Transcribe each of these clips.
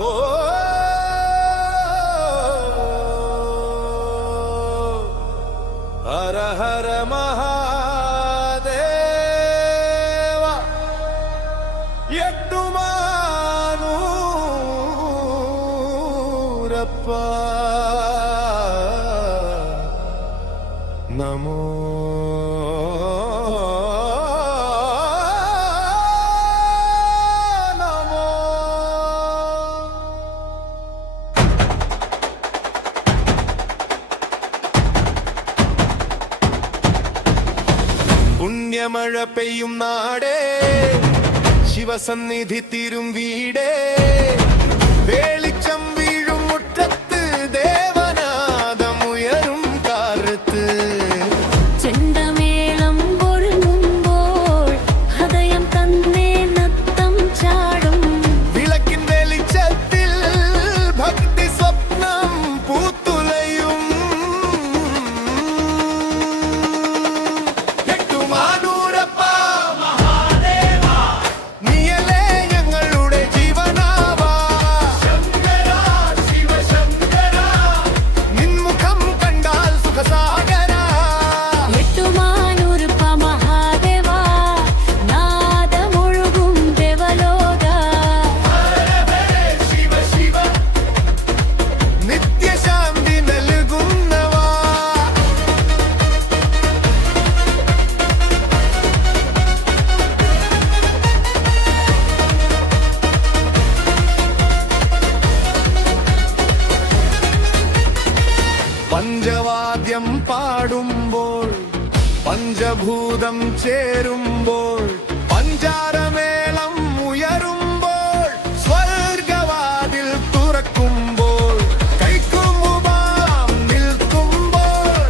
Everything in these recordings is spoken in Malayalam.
ഓ ഹര ഹര മഹാദേവ എട്ടുമാനൂരപ്പ നമോ പുണ്യമഴ പെയ്യും നാടേ ശിവസന്നിധി തിരും വീടേ വേളിച്ചം വീഴും മുറ്റത്ത് ദേവനാദമുയരും കാലത്ത് ചെണ്ടമേളം പൊഴുങ്ങുമ്പോൾ ഹൃദയം തന്നെ നൃത്തം ചാടും വിളക്കിൻ വെളിച്ചത്തിൽ ഭക്തി സ്വപ്നം പൂത്തുലയും പഞ്ചവാദ്യം പാടുമ്പോൾ പഞ്ചഭൂതം ചേരുമ്പോൾ പഞ്ചാരമേളം ഉയരുമ്പോൾ സ്വർഗവാതിൽ തുറക്കുമ്പോൾ കൈക്കുമുഖം നിൽക്കുമ്പോൾ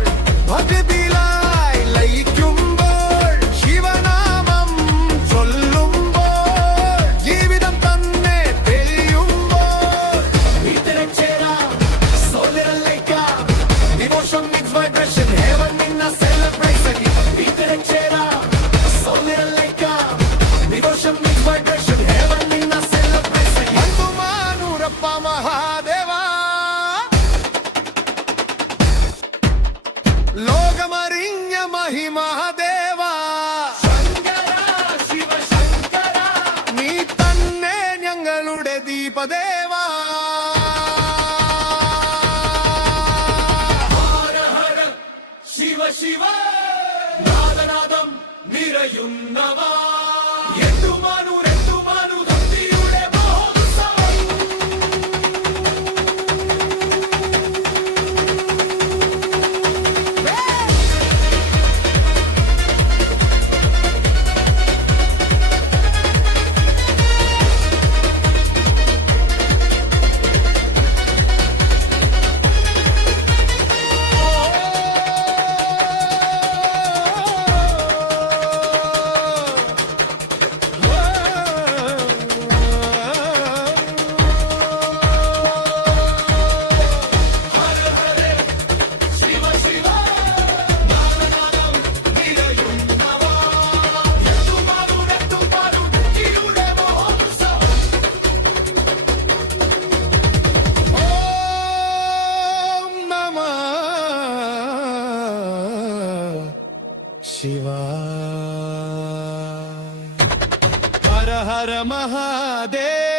ഭക്തിയിലായി ലയിക്കുമ്പോൾ ശിവനാമം ചൊല്ലുമ്പോൾ ജീവിതം തന്നെ തെളിയുമ്പോൾ Devotion meets vibration, heaven in a celebration. Iteratura, solid like a devotion meets vibration, heaven in a celebration. Mantumanurappa Mahadeva, Logamarinya Mahimahadeva, Shankara, Shiva Shankara, Nee tanne nyangalude Deepadeva. Shiva നാദനാദം നിറയുന്നവാ എട്ടുമാനു ഭക്തിയുടെ മഹോത്സവം Shiva Hara Hara Mahadev